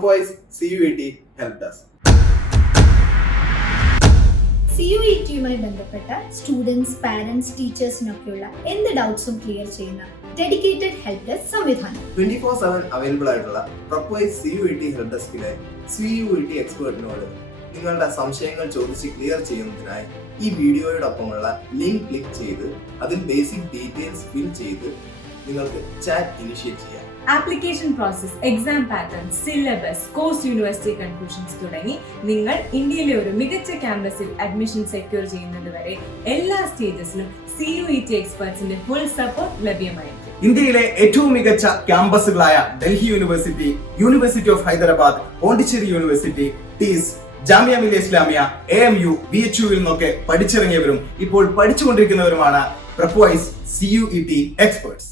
Prepwise CUET helped us. CUET-യുമായി ബന്ധപ്പെട്ട students, parents, ടീച്ചേഴ്സിനൊക്കെയുള്ള എന്ത് ഡൗട്ട്സും clear ചെയ്യുന്ന ഡെഡിക്കേറ്റഡ് ഹെൽപ് ഡെസ്ക് സംവിധാനം 24/7 അവൈലബിൾ ആയിട്ടുള്ള Prepwise CUET ഹെൽപ് ഡെസ്കിലെ CUET എക്സ്പേർട്ടിനോട് നിങ്ങളുടെ സംശയങ്ങൾ ചോദിച്ച് ക്ലിയർ ചെയ്യുന്നതിനായി ഈ വീഡിയോയോടൊപ്പമുള്ള ലിങ്ക് ക്ലിക്ക് ചെയ്ത് അതിൽ ബേസിക് ഡീറ്റെയിൽസ് ഫിൽ ചെയ്ത് നിങ്ങൾക്ക് ചാറ്റ് ഇനിഷ്യേറ്റ് ചെയ്യാം. Application process, exam pattern, syllabus, course, university conclusions തുടങ്ങി നിങ്ങൾ ഇന്ത്യയിലെ ഒരു മികച്ച ക്യാമ്പസിൽ അഡ്മിഷൻ സെക്യൂർ ചെയ്യുന്നത് വരെ എല്ലാ സ്റ്റേജസിലും CUET എക്സ്പെർട്സിന്റെ ഫുൾ സപ്പോർട്ട് ലഭ്യമായിരിക്കും. ഇന്ത്യയിലെ ഏറ്റവും മികച്ച ക്യാമ്പസുകളായ Delhi university, university of Hyderabad, Pondicherry university, TISS, Jamia Millia Islamia, AMU, BHU-വിൽ നിന്നൊക്കെ പഠിച്ചിറങ്ങിയവരും ഇപ്പോൾ പഠിച്ചുകൊണ്ടിരിക്കുന്നവരുമാണ് Prepwise CUET എക്സ്പെർട്സ്.